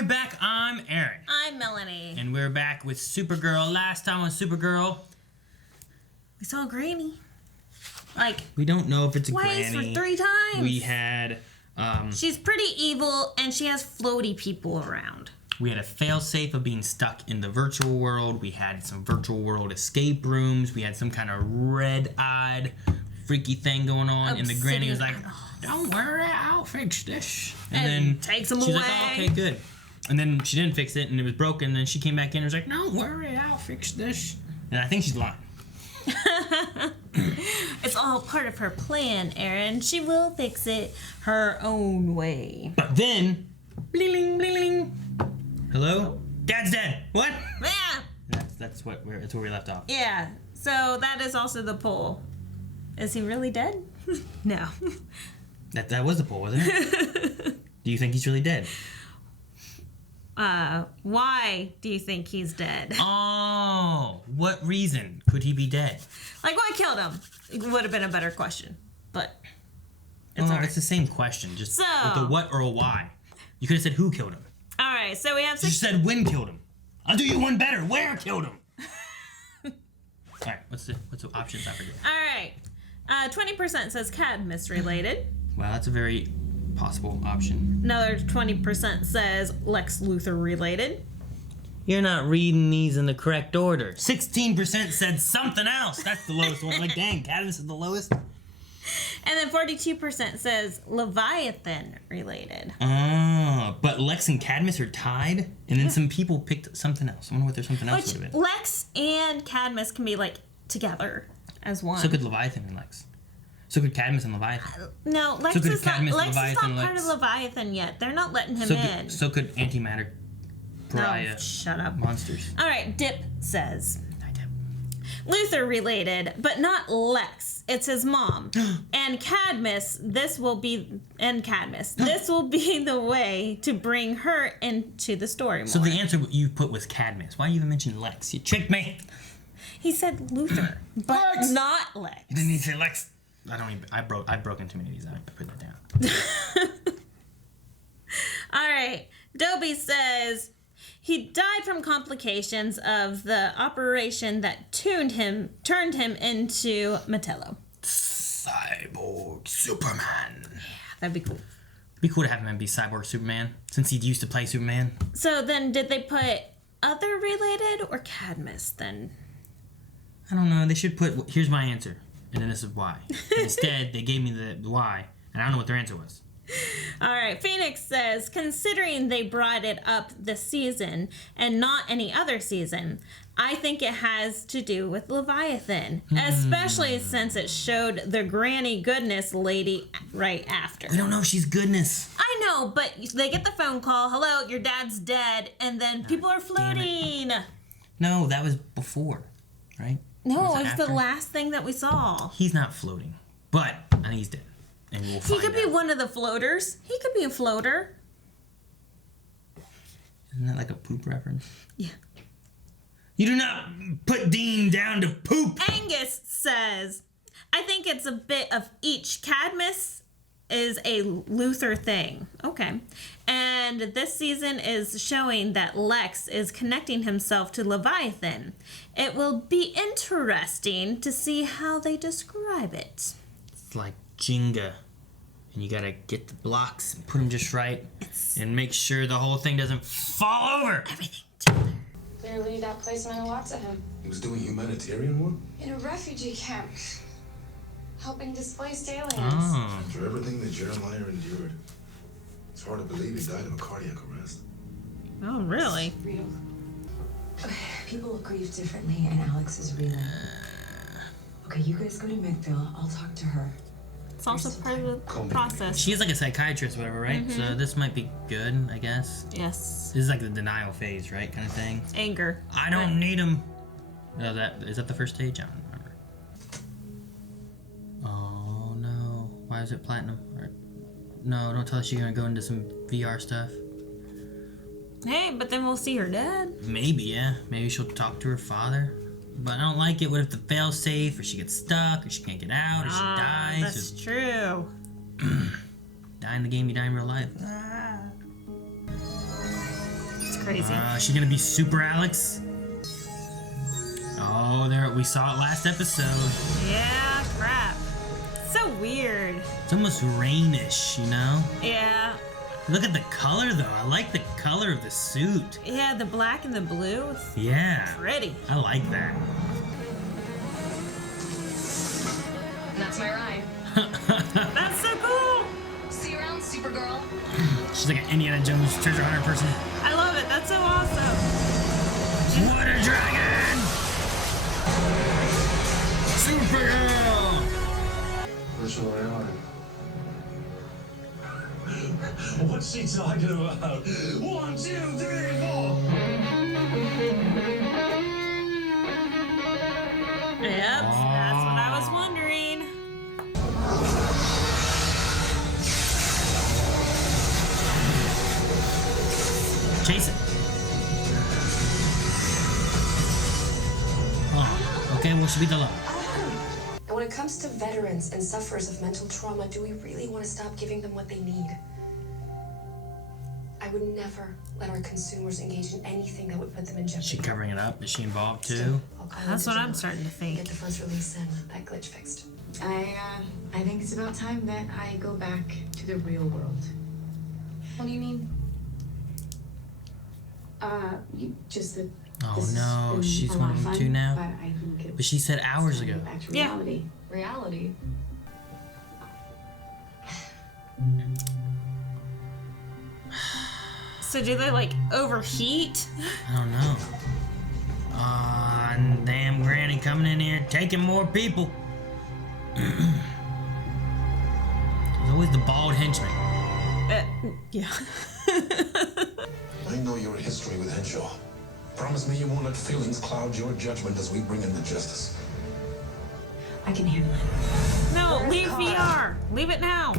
way back, I'm Aaron. I'm Melanie. And we're back with Supergirl. Last time on Supergirl, we saw Granny. We don't know if it's a twice granny. or 3 times. We had, she's pretty evil, and she has floaty people around. We had a failsafe of being stuck in the virtual world. We had some virtual world escape rooms. We had some kind of red-eyed, freaky thing going on. And the granny was like, don't worry, I'll fix this. And then takes them she's away. like, oh, okay, good. And then she didn't fix it, and it was broken. And then she came back in and was like, don't worry, I'll fix this. And I think she's lying. It's all part of her plan, Aaron. She will fix it her own way. But then, bling, bling, bling. Hello? Dad's dead. What? Yeah. That's where we left off. Yeah. So that is also the poll. Is he really dead? No. That was the poll, wasn't it? Do you think he's really dead? Why do you think he's dead? Oh, what reason could he be dead? What killed him? It would have been a better question, but it's It's the same question, just So- with a what or a why. You could have said who killed him. all right. So we have You said when killed him. I'll do you one better. Where killed him? All right, what's the options I forget? All right. 20% says Cadmus related. Well, that's a very possible option. Another 20% says Lex Luthor related. You're not reading these in the correct order. 16% said something else. That's the lowest one. Dang, Cadmus is the lowest. And then 42% says Leviathan related. But Lex and Cadmus are tied, and then some people picked something else. I wonder what there's something else would have been. Lex and Cadmus can be together as one. So could Leviathan and Lex. So could Cadmus and Leviathan. No, Lex So could is not, Cadmus, Lex is not Leviathan, part Lex. of Leviathan yet. They're not letting him So in. could, so could antimatter pariah shut up. monsters. All right, Dip says Hi, Deb. Luthor related, but not Lex. It's his mom. And Cadmus, this will be the way to bring her into the story more. So the answer you put was Cadmus. Why you even mention Lex? You tricked me. He said Luthor, but Lex! not Lex. You didn't need to say Lex. I've broken too many of these. I put that down. All right. Dobie says he died from complications of the operation that turned him into Metello. Cyborg Superman. That'd be cool. It'd be cool to have him be Cyborg Superman, since he used to play Superman. So then did they put other related or Cadmus then? I don't know. They should put, here's my answer, and then this is why. But instead, they gave me the why, and I don't know what their answer was. All right. Phoenix says, considering they brought it up this season and not any other season, I think it has to do with Leviathan, especially since it showed the granny goodness lady right after. We don't know if she's goodness. I know, but they get the phone call, hello, your dad's dead, and then people are floating. No, that was before, right? No, Or it was after? the last thing that we saw. He's not floating, but I think he's dead. And we'll He find could be out. one of the floaters. He could be a floater. Isn't that like a poop reference? Yeah. You do not put Dean down to poop. Angus says, I think it's a bit of each. Cadmus is a Luthor thing. Okay. And this season is showing that Lex is connecting himself to Leviathan. It will be interesting to see how they describe it. It's like Jenga. And you gotta get the blocks and put them just right. And make sure the whole thing doesn't fall over. Everything together. Clearly, that place meant a lot to him. He was doing humanitarian work? In a refugee camp, helping displaced aliens. Oh. After everything that Jeremiah endured, it's hard to believe he died of a cardiac arrest. Oh, really? Real. People grieve differently, and Alex is reeling. Okay, you guys go to Midville. I'll talk to her. It's also part of the process. She is like a psychiatrist or whatever, right? So this might be good, I guess. Yes. This is like the denial phase, right? Kind of thing. Anger. I don't need him. No, is that the first stage? I don't remember. Oh no. Why is it platinum? No, don't tell us you're gonna go into some VR stuff. Hey, but then we'll see her dad. Maybe, yeah. Maybe she'll talk to her father. But I don't like it. What if the fail's safe, or she gets stuck, or she can't get out, or she dies? That's true. Die in the game, you die in real life. crazy. She's gonna be Super Alex. Oh, there, we saw it last episode. Yeah, crap. So weird. It's almost rainish, you know? Yeah. Look at the color, though. I like the color of the suit. Yeah, the black and the blue. It's Yeah. pretty. I like that. That's my ride. That's so cool. See you around, Supergirl. She's like an Indiana Jones treasure hunter person. I love it. That's so awesome. What a dragon! Supergirl! Virtual reality. What's she talking about? 1, 2, 3, 4. Yep, that's what I was wondering. Chase it. Oh, okay, what should be the law? And when it comes to veterans and sufferers of mental trauma, do we really want to stop giving them what they need? I would never let our consumers engage in anything that would put them in jeopardy. Is she covering it up? Is she involved too? Still, I'll call That's into what I'm Gemma, starting to think. Get the first release and that glitch fixed. I think it's about time that I go back to the real world. What do you mean? Just that. Oh this no, has been she's a one lot of them fun, too now. But I think it's But she said hours time to ago. go back to Yeah. reality. Reality. So do they like overheat? I don't know. Damn granny coming in here taking more people. There's always the bald henchman. Yeah. I know your history with Henshaw. Promise me you won't let feelings cloud your judgment as we bring him to justice. I can handle it. No, leave VR. Leave it now.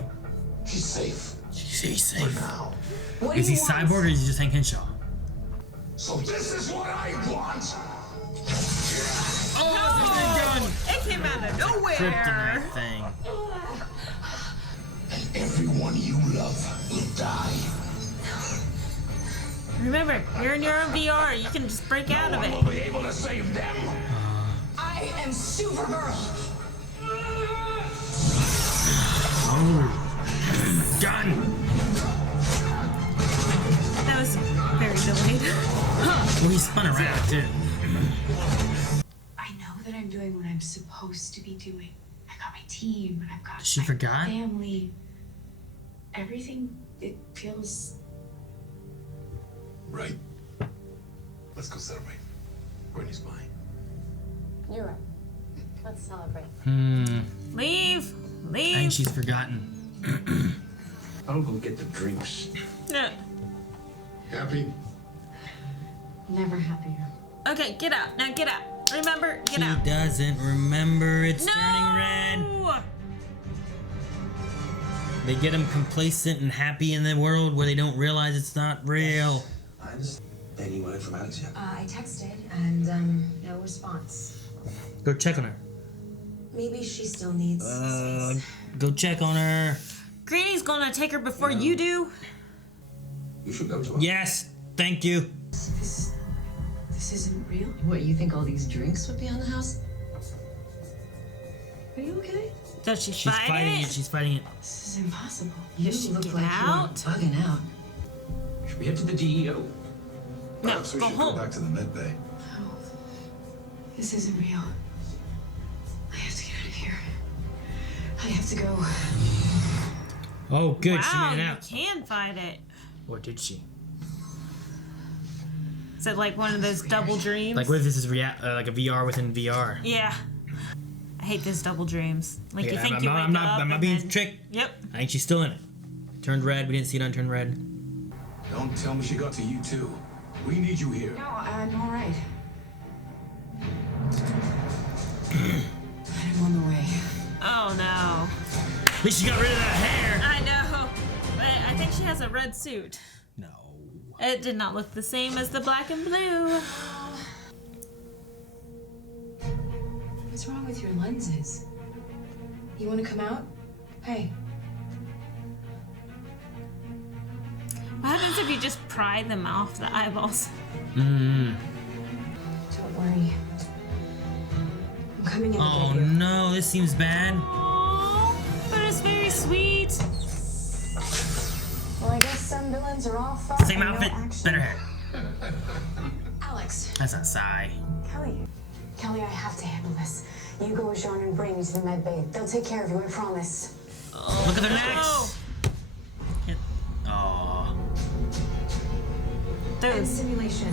She's safe. She's For safe. now. What Is do he you want? cyborg or is he just Hank Henshaw? So this is what I want! Oh, It came out of nowhere. kryptonite thing. And everyone you love will die. Remember, you're in your own VR. You can just break out of No one it. will be able to save them. I am Supergirl. Oh. Gun! That was very delayed. Well, he spun around too. I know that I'm doing what I'm supposed to be doing. I got my team. I've got She my forgot? family. Everything. It feels. Right. Let's go celebrate. Brittany's mine. You're right. Let's celebrate. Leave. I think Leave. she's forgotten. I'll go get the drinks. No. Happy? Never happier. Okay, get out. Now get out. Remember, get She out. doesn't remember it's No. turning red. They get them complacent and happy in the world where they don't realize it's not real. I understand. Any word from Alex yet? I texted and no response. Go check on her. Maybe she still needs space. Go check on her. Granny's gonna take her before you do. You should go to her. Yes, thank you. This isn't real. What, you think all these drinks would be on the house? Are you okay? So she's She's fighting fighting it. it. She's fighting it. This is impossible. You she look get like out? you're bugging out. Should we head to the DEO? No, Perhaps we go should home. go back to the med bay. No. This isn't real. I have to get out of here. I have to go. Oh, good. Wow, she made it you out. can fight it. Or did she? Is it like one of those double dreams? Like, what if this is like a VR within VR? Yeah. I hate those double dreams. Like you Yeah, think I'm you not- wake I'm not- up I'm not and being then- tricked. Yep. I think she's still in it. Turned red. We didn't see it on turn red. Don't tell me she got to you too. We need you here. No, I'm all right. I'm on the way. Oh no. At least she got rid of that hair. I know. But I think she has a red suit. No. It did not look the same as the black and blue. What's wrong with your lenses? You want to come out? Hey. What happened happens if you just pry them off the eyeballs? Don't worry. I'm coming in to Oh get you. no, this seems bad. Oh, but it's very sweet. Well, I guess some villains are all fun. Same and outfit, no action. better hair. Alex. That's not Psy. Kelly, I have to handle this. You go with Jean and bring me to the med bay. They'll take care of you, I promise. Look at their necks. Oh. Those Simulation.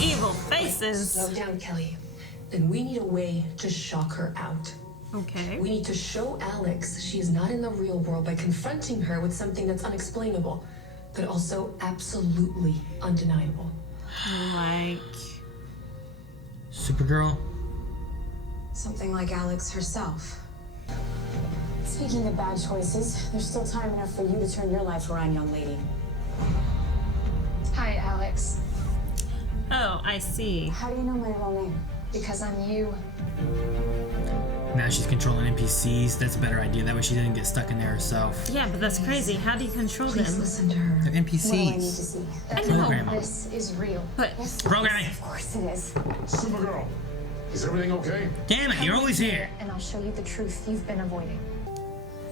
evil faces. Slow down, Kelly. Then we need a way to shock her out. Okay. We need to show Alex she is not in the real world by confronting her with something that's unexplainable, but also absolutely undeniable. Like. Supergirl. Something like Alex herself. Speaking of bad choices, there's still time enough for you to turn your life around, young lady. Hi, Alex. Oh, I see. How do you know my real name? Because I'm you. Now she's controlling NPCs. That's a better idea. That way she doesn't get stuck in there herself. Yeah, but that's crazy. How do you control Please them? listen to her. They're What do I need to NPCs. see? That Programming. this is real. But Programming. Of course it is. Supergirl, is everything okay? Damn it, you're always here. And I'll show you the truth you've been avoiding.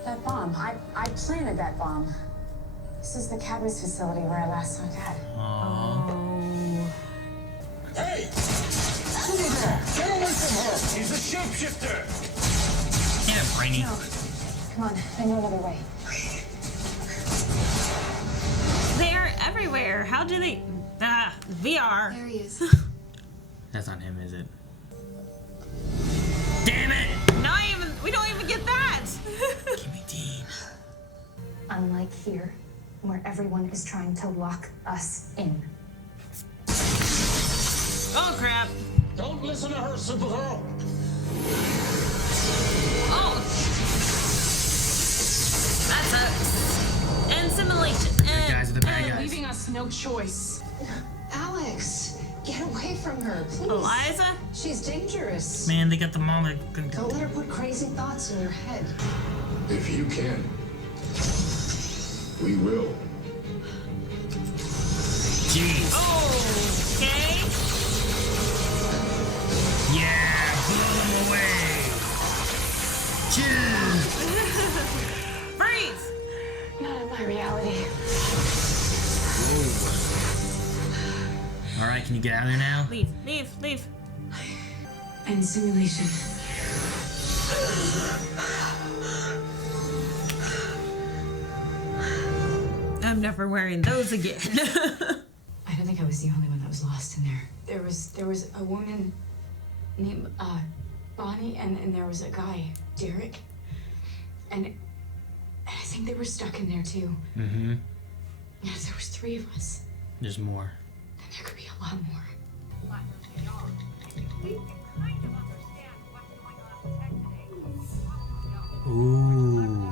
That bomb. I planted that bomb. This is the Cadmus facility where I last saw Dad. Hey! Supergirl, get away from her! He's a shapeshifter! Damn it, Brainy. Come on, I know another way. they are everywhere. How do they? VR. There he is. That's not him, is it? Damn it! We don't even get that. Give me Dean. Unlike here, where everyone is trying to lock us in. Oh crap. Don't listen to her, Supergirl! Oh. That sucks. And simulation. Bad guys are the bad guys. Leaving us no choice. Alex, get away from her, please. Eliza? She's dangerous. Man, they got the mom that Don't let her put crazy thoughts in your head. If you can, we will. Jeez. Okay. Yeah, blow them away. Chill. Freeze. Not in my reality. All right, can you get out of there now? Leave. And simulation. I'm never wearing those again. I don't think I was the only one that was lost in there. There was a woman named Bonnie, and there was a guy, Derek, and I think they were stuck in there too. Mm-hmm. Yeah, there was 3 of us. There's more. And there could be a lot more. Ooh.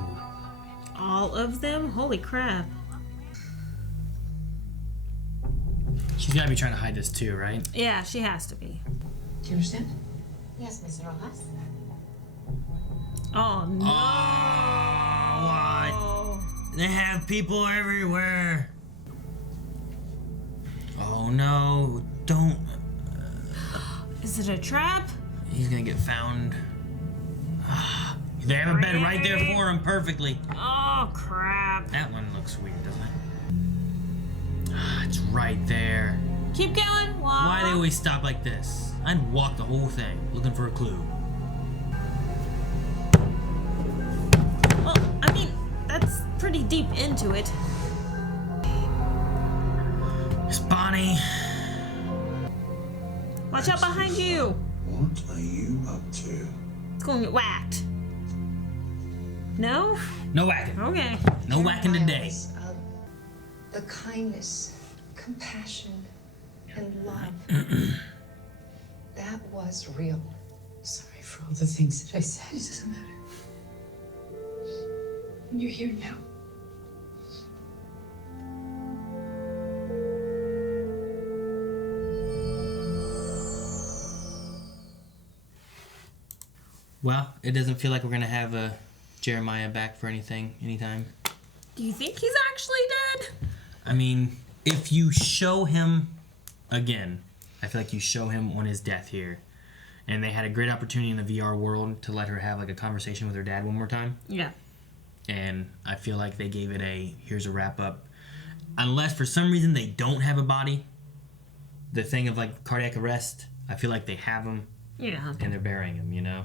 All of them? Holy crap. She's gotta be trying to hide this too, right? Yeah, she has to be. Do you understand? Yes, Miss Rojas. Oh no. Oh, what? They have people everywhere. Oh no, don't. Is it a trap? He's gonna get found. They have a bed right there for him perfectly. Oh crap. That one looks weird, doesn't it? It's right there. Keep going. Why they always stop like this? I'd walk the whole thing looking for a clue. Well, I mean, that's pretty deep into it. It's Bonnie. Watch out behind you. What are you up to? It's going to get whacked. No? No whacking. Okay. No whacking today. The kindness, compassion, and love. That was real. Sorry for all the things that I said. It doesn't matter. You're here now. Well, it doesn't feel like we're gonna have Jeremiah back for anything anytime. Do you think he's actually dead? I mean, if you show him again, I feel like you show him on his death here, and they had a great opportunity in the VR world to let her have like a conversation with her dad one more time. Yeah. And I feel like they gave it a here's a wrap up, unless for some reason they don't have a body. The thing of like cardiac arrest, I feel like they have him. Yeah. And they're burying him, you know.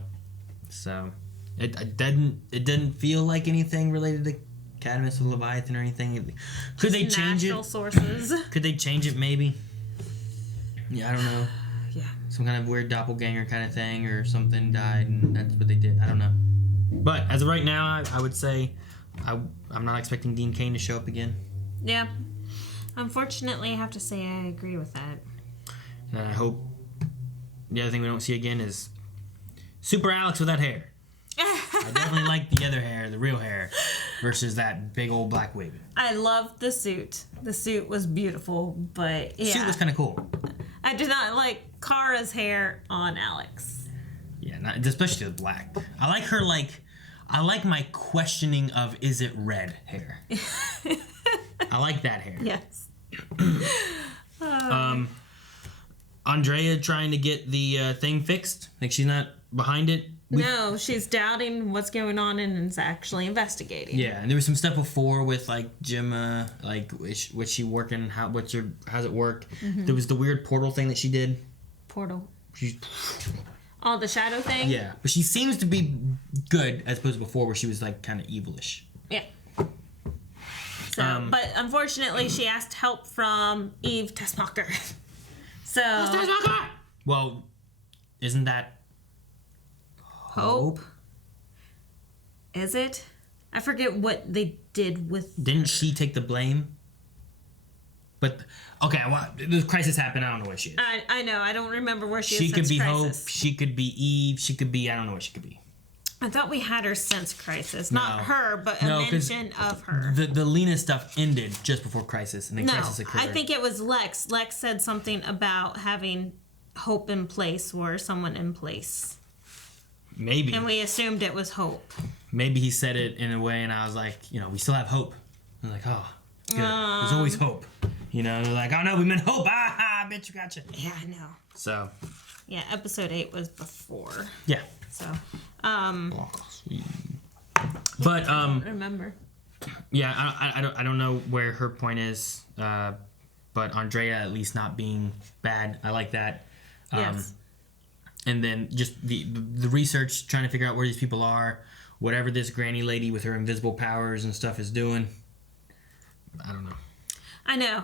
So it didn't feel like anything related to Cadmus or Leviathan or anything. Could they change it? Natural sources. Could they change it? Maybe. Yeah, I don't know. Yeah. Some kind of weird doppelganger kind of thing, or something died, and that's what they did. I don't know. But as of right now, I would say I'm not expecting Dean Cain to show up again. Yeah. Unfortunately, I have to say I agree with that. And I hope the other thing we don't see again is Super Alex without hair. I definitely like the other hair, the real hair, versus that big old black wig. I loved the suit. The suit was beautiful, but yeah. The suit was kind of cool. I did not like Kara's hair on Alex. Yeah, especially the black. I like her I like my questioning of is it red hair. I like that hair. Yes. Andrea trying to get the thing fixed. Like she's not behind it. No, she's doubting what's going on and is actually investigating. Yeah, and there was some stuff before with like Gemma, like what's she working? How's it work? Mm-hmm. There was the weird portal thing that she did. Portal. Oh, the shadow thing. Yeah, but she seems to be good as opposed to before, where she was like kind of evilish. Yeah. So, but unfortunately, she asked help from Eve Tessmacher. So. Tessmacher. Well, isn't that Hope? Is it? I forget what they did with. Didn't she take the blame? But okay, well, the crisis happened. I don't know where she is. I know. I don't remember where she is. She could be Crisis. Hope. She could be Eve. She could be. I don't know what she could be. I thought we had her since Crisis. Not her, but a 'cause mention of her. The Lena stuff ended just before Crisis, and then Crisis occurred. I think it was Lex. Lex said something about having Hope in place or someone in place. Maybe. And we assumed it was Hope. Maybe he said it in a way, and I was like, we still have hope. I'm like, oh, good. There's always hope. They're like, oh no, we meant hope. Ah, bitch, you gotcha. Yeah, I know. So. Yeah, episode 8 was before. Yeah. So. But I don't remember. Yeah, I don't know where her point is, but Andrea at least not being bad, I like that. Yes. And then just the research, trying to figure out where these people are, whatever this granny lady with her invisible powers and stuff is doing. I don't know. I know,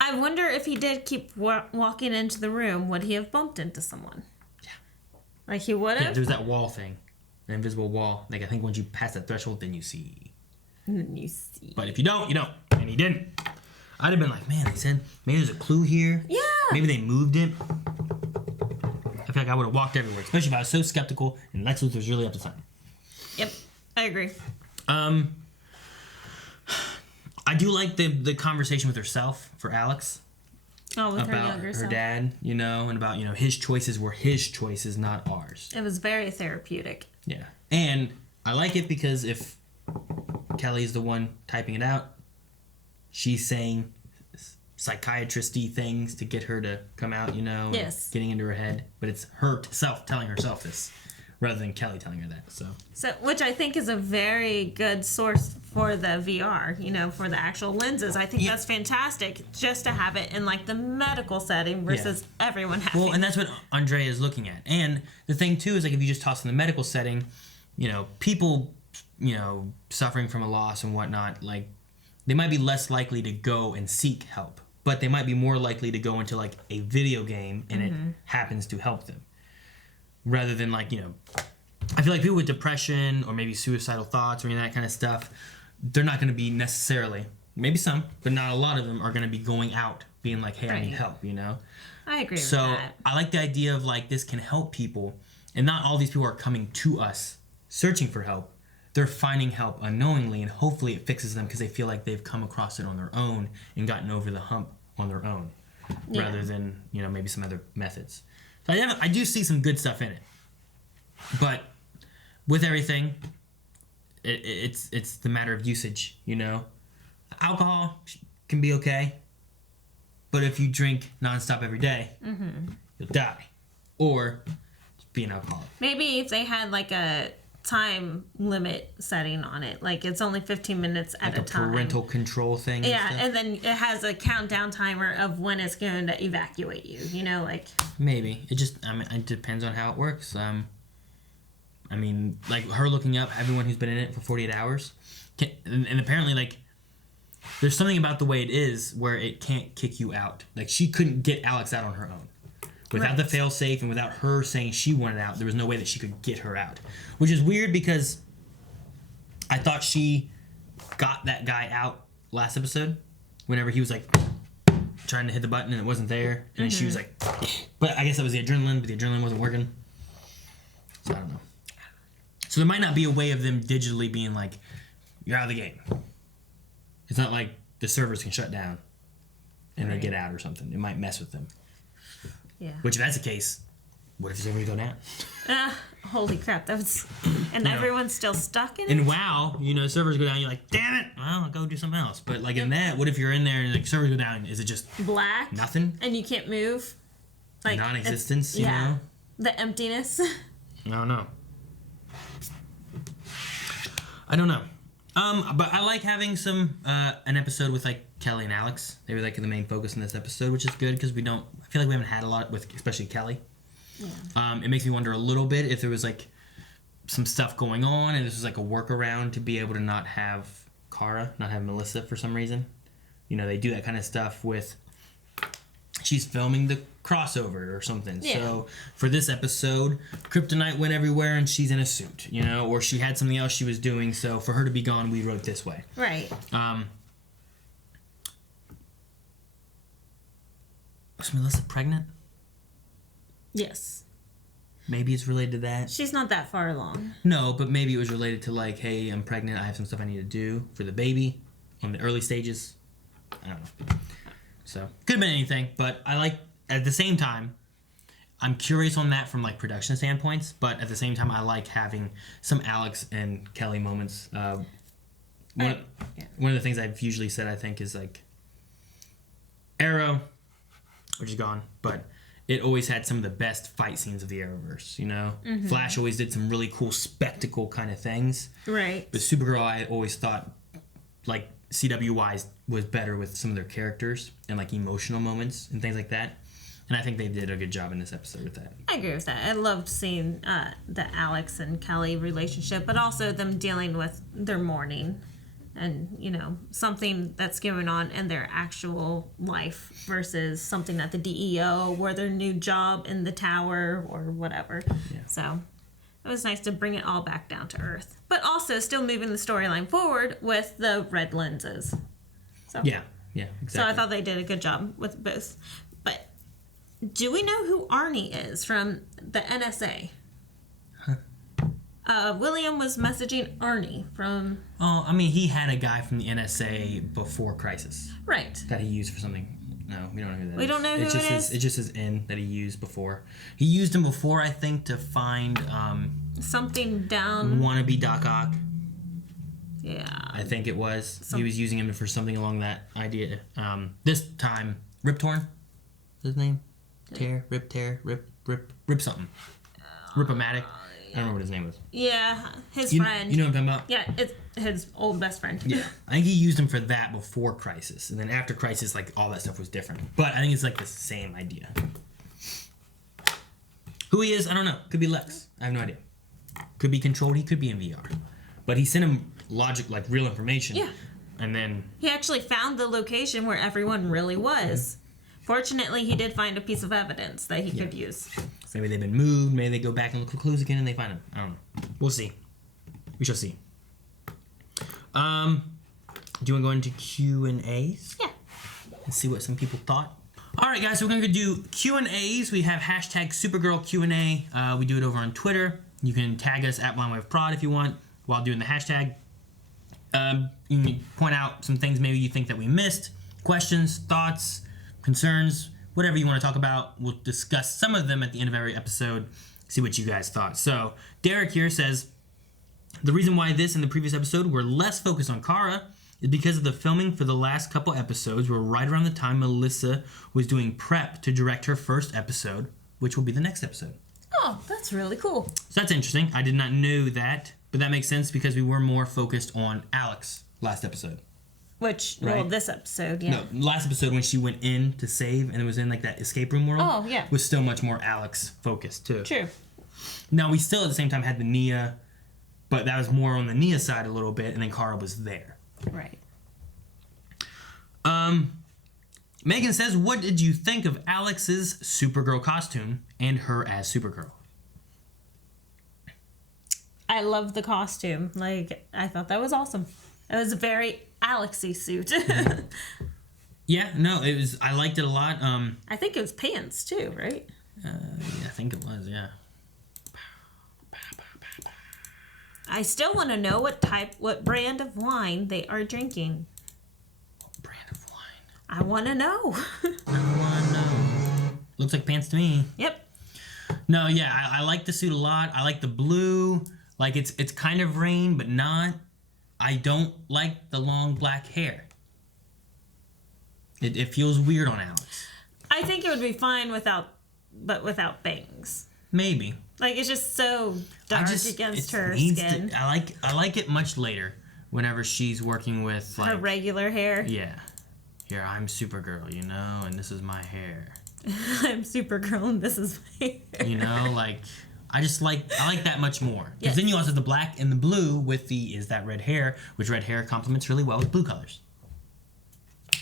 I wonder if he did keep walking into the room, would he have bumped into someone? Yeah. He would have? Yeah, there's that wall thing. The invisible wall. I think once you pass that threshold, then you see. But if you don't, you don't. And he didn't. I'd have been like, man, they said maybe there's a clue here. Yeah. Maybe they moved it. I feel like I would have walked everywhere, especially if I was so skeptical and Lex Luthor's really up to something. Yep, I agree. I do like the conversation with herself for Alex. Oh, with about her younger self. Her dad, and about, his choices were his choices, not ours. It was very therapeutic. Yeah. And I like it because if Kelly's the one typing it out, she's saying psychiatrist-y things to get her to come out, Yes. Getting into her head. But it's herself telling herself this, rather than Kelly telling her that. So, which I think is a very good source for the VR, for the actual lenses. I think that's fantastic, just to have it in the medical setting versus everyone having. Well, and that's what Andrea is looking at. And the thing too is if you just toss in the medical setting, people, suffering from a loss and whatnot, they might be less likely to go and seek help, but they might be more likely to go into a video game and it happens to help them. Rather than I feel like people with depression or maybe suicidal thoughts or any of that kind of stuff, they're not going to be necessarily, maybe some, but not a lot of them are going to be going out being like, hey, I need help, I agree with that. So I like the idea of this can help people, and not all these people are coming to us searching for help. They're finding help unknowingly, and hopefully it fixes them because they feel like they've come across it on their own and gotten over the hump on their own, rather than maybe some other methods. So I do see some good stuff in it, but with everything, it's the matter of usage. Alcohol can be okay, but if you drink nonstop every day, you'll die. Or just be an alcoholic. Maybe if they had like a time limit setting on it, like it's only 15 minutes at Like a time. Parental control thing. Yeah, and then it has a countdown timer of when it's going to evacuate you. You know, like Maybe it depends on how it works. I mean, like her looking up everyone who's been in it for 48 hours, and apparently like there's something about the way it is where it can't kick you out. Like she couldn't get Alex out on her own. Without the fail-safe and without her saying she wanted out, there was no way that she could get her out. Which is weird because I thought she got that guy out last episode whenever he was like trying to hit the button and it wasn't there. And she was like, but I guess that was the adrenaline, but the adrenaline wasn't working. So I don't know. So there might not be a way of them digitally being like, you're out of the game. It's not like the servers can shut down and they get out or something. It might mess with them. yeah. Which, if that's the case, what if it's ever going down? Holy crap! That was, and everyone's still stuck in it. And WoW, servers go down. You're like, damn it! Well, I'll go do something else. But like in that, what if you're in there and like servers go down? Is it just Black nothing? and you can't move? Like Non-existence. You know? The emptiness. I don't know. I don't know. But I like having an episode with like Kelly and Alex. They were like the main focus in this episode, which is good because I feel like we haven't had a lot with especially Kelly. Yeah. It makes me wonder a little bit if there was like some stuff going on and this was like a workaround to be able to not have Kara, not have Melissa for some reason. They do that kind of stuff with she's filming the crossover or something. Yeah. So for this episode, Kryptonite went everywhere and she's in a suit, or she had something else she was doing. So for her to be gone, we wrote this way. Right. Was Melissa pregnant? Yes. Maybe it's related to that. She's not that far along. No, but maybe it was related to like, hey, I'm pregnant. I have some stuff I need to do for the baby on the early stages. I don't know. So could have been anything, but I like at the same time. I'm curious on that from like production standpoints, but at the same time, I like having some Alex and Kelly moments. One of the things I've usually said, I think, is like Arrow, which is gone, but it always had some of the best fight scenes of the Arrowverse. Mm-hmm. Flash always did some really cool spectacle kind of things. Right. But Supergirl, I always thought, like CW-wise, was better with some of their characters and like emotional moments and things like that. And I think they did a good job in this episode with that. I agree with that. I loved seeing the Alex and Kelly relationship, but also them dealing with their mourning and, something that's going on in their actual life versus something at the DEO or their new job in the tower or whatever. Yeah. So it was nice to bring it all back down to earth, but also still moving the storyline forward with the red lenses. So yeah, exactly. So I thought they did a good job with both. But do we know who Arnie is from the NSA? William was messaging Arnie from... Oh, I mean, he had a guy from the NSA before Crisis. Right. That he used for something. No, we don't know who that is. We don't know who it is? It just is in that he used before. He used him before, I think, to find... something down... Wannabe Doc Ock. Yeah. I think it was. He was using him for something along that idea. This time, Rip Torn. Is his name? Rip something. Rip-O-Matic. I don't know what his name was. Yeah, his friend. You know what I'm talking about? Yeah, it's his old best friend. Yeah. I think he used him for that before Crisis. And then after Crisis, like, all that stuff was different. But I think it's, like, the same idea. Who he is, I don't know. Could be Lex. I have no idea. Could be controlled. He could be in VR. But he sent him real information. Yeah. And then... He actually found the location where everyone really was. Fortunately, he did find a piece of evidence that he could use. Maybe they've been moved. Maybe they go back and look for clues again and they find them. I don't know. We'll see. We shall see. Do you want to go into Q&As? Yeah. And see what some people thought? All right, guys. So we're going to do Q&As. We have hashtag Supergirl Q&A. We do it over on Twitter. You can tag us at BlindWaveProd if you want while doing the hashtag. You can point out some things maybe you think that we missed. Questions, thoughts, concerns, whatever you want to talk about. We'll discuss some of them at the end of every episode, see what you guys thought. So Derek here says, the reason why this and the previous episode were less focused on Kara is because of the filming for the last couple episodes were right around the time Melissa was doing prep to direct her first episode, which will be the next episode. Oh, that's really cool. So that's interesting. I did not know that, but that makes sense because we were more focused on Alex last episode. Which, right? well, this episode, yeah. No, last episode when she went in to save and it was in like that escape room world. Oh, yeah. Was still much more Alex focused too. True. Now we still at the same time had the Nia, but that was more on the Nia side a little bit, and then Kara was there. Right. Megan says, what did you think of Alex's Supergirl costume and her as Supergirl? I love the costume. Like, I thought that was awesome. It was a very Alexy suit. Yeah, no, it was. I liked it a lot. I think it was pants too, right? Yeah, I think it was. Yeah. I still want to know what brand of wine they are drinking. What brand of wine? I want to know. I want to know. Looks like pants to me. Yep. No, yeah, I like the suit a lot. I like the blue. Like it's kind of rain, but not. I don't like the long black hair. It feels weird on Alex. I think it would be fine without bangs. Maybe. Like, it's just so dark against her skin. I like it much later, whenever she's working with like her regular hair. Yeah. Here, I'm Supergirl, you know, and this is my hair. I'm Supergirl and this is my hair. You know, like I like that much more. Because Yes. then you also have the black and the blue with the is that red hair, which red hair complements really well with blue colors.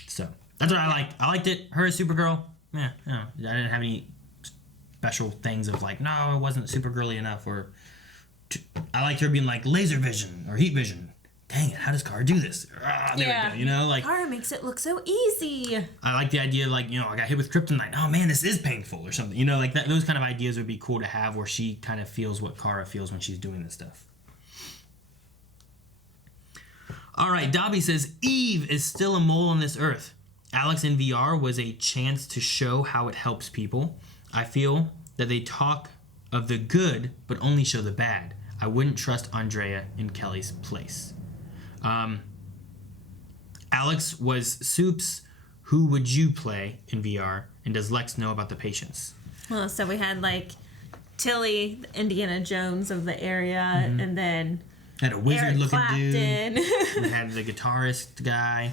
So that's what I liked. I liked it. Her as Supergirl. Yeah, I didn't have any special things of like, no, it wasn't Supergirly enough, or I liked her being like laser vision or heat vision. Dang it, how does Kara do this? There we go, you know, like Kara makes it look so easy. I like the idea of like, you know, I got hit with kryptonite. Oh man, this is painful or something. You know, like that. Those kind of ideas would be cool to have, where she kind of feels what Kara feels when she's doing this stuff. All right, Dobby says Eve is still a mole on this earth. Alex in VR was a chance to show how it helps people. I feel that they talk of the good, but only show the bad. I wouldn't trust Andrea in Kelly's place. Alex was Soups. Who would you play in VR? And does Lex know about the patients? Well, so we had like Tilly, the Indiana Jones of the area, and then Had a wizard-looking Clapton. dude. We had the guitarist guy.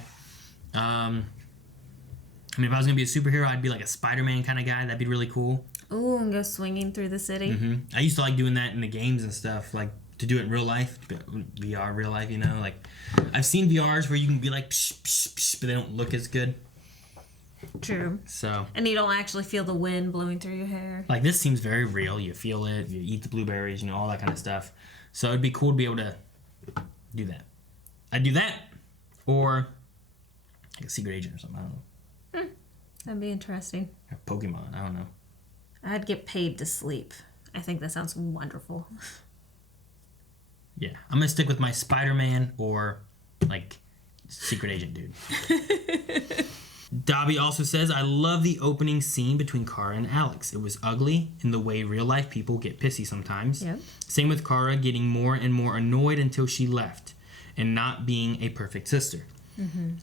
I mean, if I was going to be a superhero, I'd be like a Spider-Man kind of guy. That'd be really cool. Ooh, and go swinging through the city. I used to like doing that in the games and stuff, like to do it in real life, VR real life, you know? Like, I've seen VRs where you can be like, psh, psh, psh, but they don't look as good. True. So, And you don't actually feel the wind blowing through your hair. like, this seems very real. You feel it, you eat the blueberries, you know, all that kind of stuff. So, it'd be cool to be able to do that. I'd do that, or like a secret agent or something, I don't know. That'd be interesting. Or Pokemon, I don't know. I'd get paid to sleep. I think that sounds wonderful. Yeah, I'm gonna stick with my Spider-Man or like secret agent dude. Dobby also says, I love the opening scene between Kara and Alex. It was ugly in the way real life people get pissy sometimes. Yep. Same with Kara getting more and more annoyed until she left and not being a perfect sister.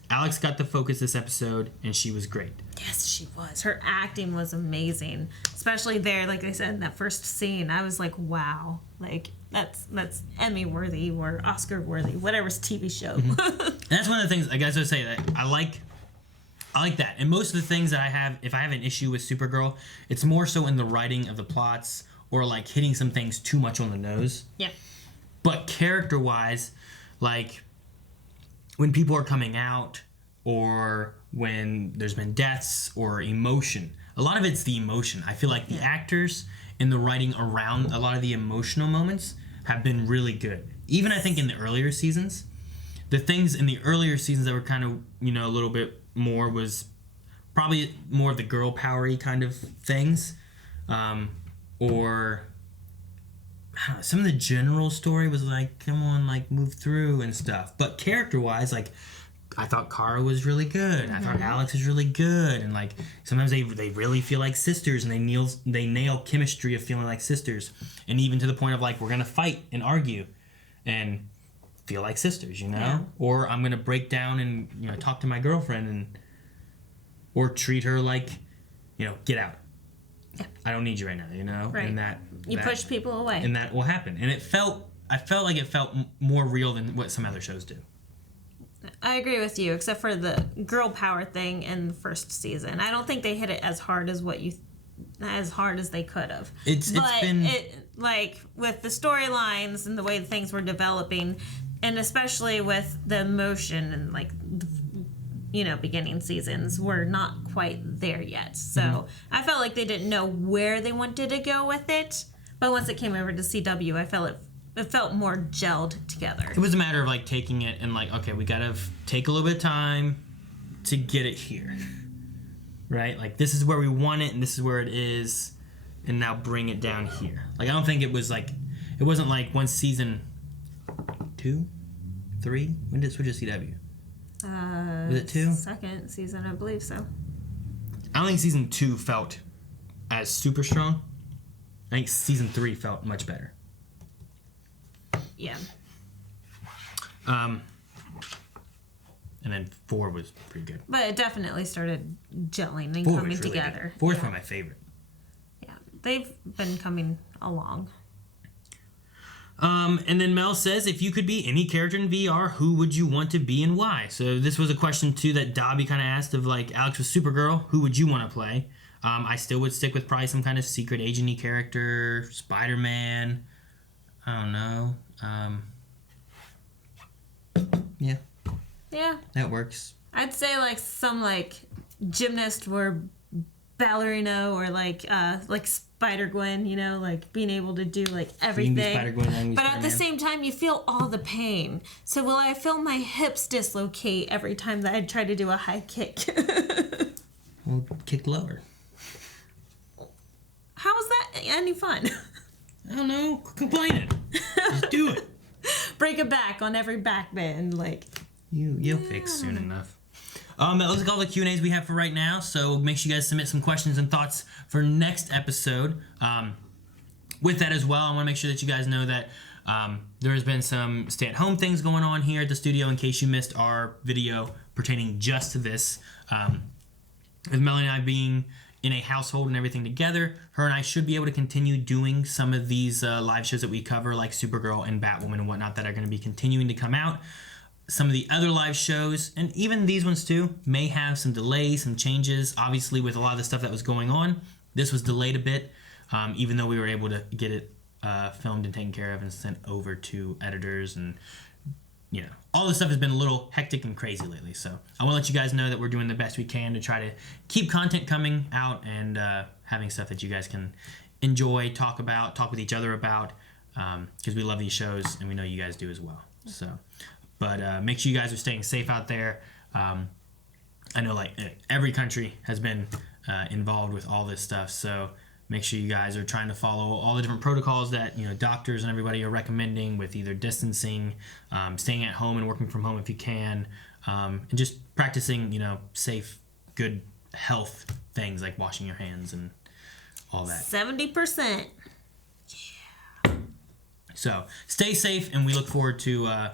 Alex got the focus this episode and she was great. Yes, she was. Her acting was amazing. Especially there, like I said, in that first scene. I was like, wow. Like, that's Emmy worthy or Oscar worthy, whatever's TV show. And that's one of the things, I guess I say that I like that. And most of the things that I have, if I have an issue with Supergirl, it's more so in the writing of the plots or like hitting some things too much on the nose. Yeah. But character-wise, like when people are coming out or when there's been deaths or emotion, a lot of it's the emotion. I feel like the actors and the writing around a lot of the emotional moments have been really good. Even I think in the earlier seasons, the things in the earlier seasons that were kind of, you know, a little bit more was probably more of the girl power-y kind of things. Or I don't know, some of the general story was like, come on, like move through and stuff. But character-wise, like I thought Kara was really good. I thought Alex was really good. And like sometimes they really feel like sisters and they nail chemistry of feeling like sisters. And even to the point of like, we're going to fight and argue. And feel like sisters, you know? Yeah. Or I'm going to break down and, you know, talk to my girlfriend or treat her like, you know, get out. Yeah. I don't need you right now, you know? Right. And that push people away. And that will happen. And I felt like it felt more real than what some other shows do. I agree with you, except for the girl power thing in the first season. I don't think they hit it as hard as they could have. It's been like with the storylines and the way things were developing, and especially with the emotion and like you know, beginning seasons, we're not quite there yet. So I felt like they didn't know where they wanted to go with it. But once it came over to CW, I felt it felt more gelled together. It was a matter of like taking it and like, okay, we gotta take a little bit of time to get it here, right? Like this is where we want it and this is where it is, and now bring it down here. Like I don't think it wasn't like once season 2, 3. When did it switch to CW? Was it 2? Second season, I believe so. I don't think season 2 felt as super strong. I think season 3 felt much better. Yeah. And then 4 was pretty good. But it definitely started gelling and 4 coming was really together. Good. 4 is probably my favorite. Yeah, they've been coming along. And then Mel says, if you could be any character in VR, who would you want to be and why? So this was a question, too, that Dobby kind of asked of, like, Alex was Supergirl. Who would you want to play? I still would stick with probably some kind of secret agent-y character, Spider-Man. I don't know. Yeah. Yeah. That works. I'd say, like, some, like, gymnast or ballerina or, like Spider-Gwen, you know, like, being able to do, like, everything. You can be Spider-Gwen, I can be but Spider-Man. at the same time, you feel all the pain. So will I feel my hips dislocate every time that I try to do a high kick? Well, kick lower. How is that any fun? I don't know. Quit complaining. Just do it. Break a back on every back bend, like. You'll fix soon enough. That looks like all the Q&As we have for right now, so make sure you guys submit some questions and thoughts for next episode. With that as well, I want to make sure that you guys know that there has been some stay-at-home things going on here at the studio in case you missed our video pertaining just to this. With Melanie and I being in a household and everything together, her and I should be able to continue doing some of these live shows that we cover, like Supergirl and Batwoman and whatnot, that are going to be continuing to come out. Some of the other live shows, and even these ones too, may have some delays, some changes. Obviously, with a lot of the stuff that was going on, this was delayed a bit, even though we were able to get it filmed and taken care of and sent over to editors. And, you know, all this stuff has been a little hectic and crazy lately. So I want to let you guys know that we're doing the best we can to try to keep content coming out and having stuff that you guys can enjoy, talk with each other about, because we love these shows and we know you guys do as well. So. But make sure you guys are staying safe out there. I know like every country has been involved with all this stuff, so make sure you guys are trying to follow all the different protocols that doctors and everybody are recommending, with either distancing, staying at home and working from home if you can, and just practicing safe, good health things like washing your hands and all that. 70%. Yeah. So stay safe, and we look forward to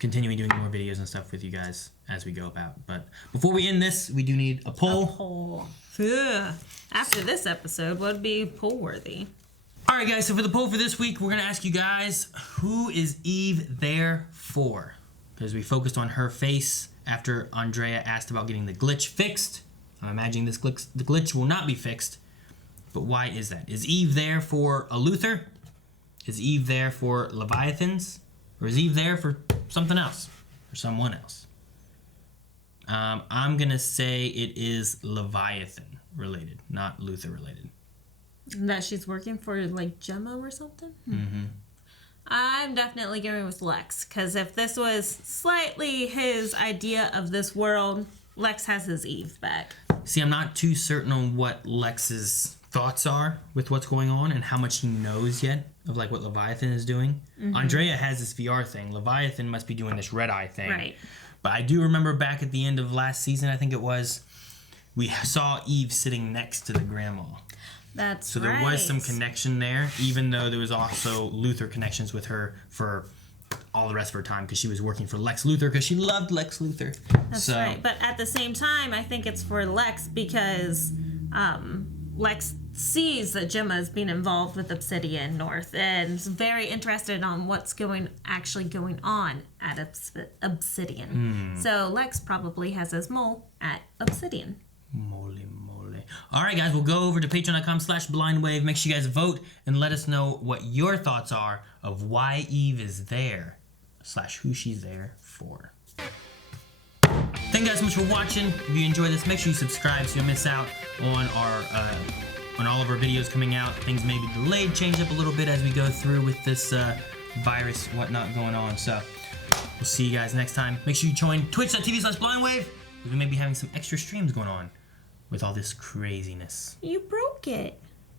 continuing doing more videos and stuff with you guys as we go about. But before we end this, we do need a poll. Ugh. After this episode, what would be poll worthy? Alright guys, so for the poll for this week, we're going to ask you guys, who is Eve there for? Because we focused on her face after Andrea asked about getting the glitch fixed. I'm imagining the glitch will not be fixed. But why is that? Is Eve there for a Luthor? Is Eve there for Leviathans? Or is Eve there for something else? Or someone else? I'm going to say it is Leviathan related, not Luthor related. That she's working for, like, Gemma or something? Mm-hmm. I'm definitely going with Lex, because if this was slightly his idea of this world, Lex has his Eve back. See, I'm not too certain on what Lex's thoughts are with what's going on and how much he knows yet of like what Leviathan is doing. Mm-hmm. Andrea has this VR thing. Leviathan must be doing this red eye thing. Right. But I do remember back at the end of last season, I think it was, we saw Eve sitting next to the grandma. That's so there was some connection there, even though there was also Luthor connections with her for all the rest of her time because she was working for Lex Luthor because she loved Lex Luthor. That's right. But at the same time, I think it's for Lex because Lex sees that Gemma is being involved with Obsidian North and is very interested on what's actually going on at Obsidian. So Lex probably has his mole at Obsidian. Moly moly. All right, guys, we'll go over to patreon.com/blindwave. Make sure you guys vote and let us know what your thoughts are of why Eve is there / who she's there for. Thank you guys so much for watching. If you enjoyed this, make sure you subscribe so you don't miss out on our on all of our videos coming out. Things may be delayed, change up a little bit as we go through with this virus, whatnot going on. So we'll see you guys next time. Make sure you join twitch.tv/blindwave. We may be having some extra streams going on with all this craziness. You broke it.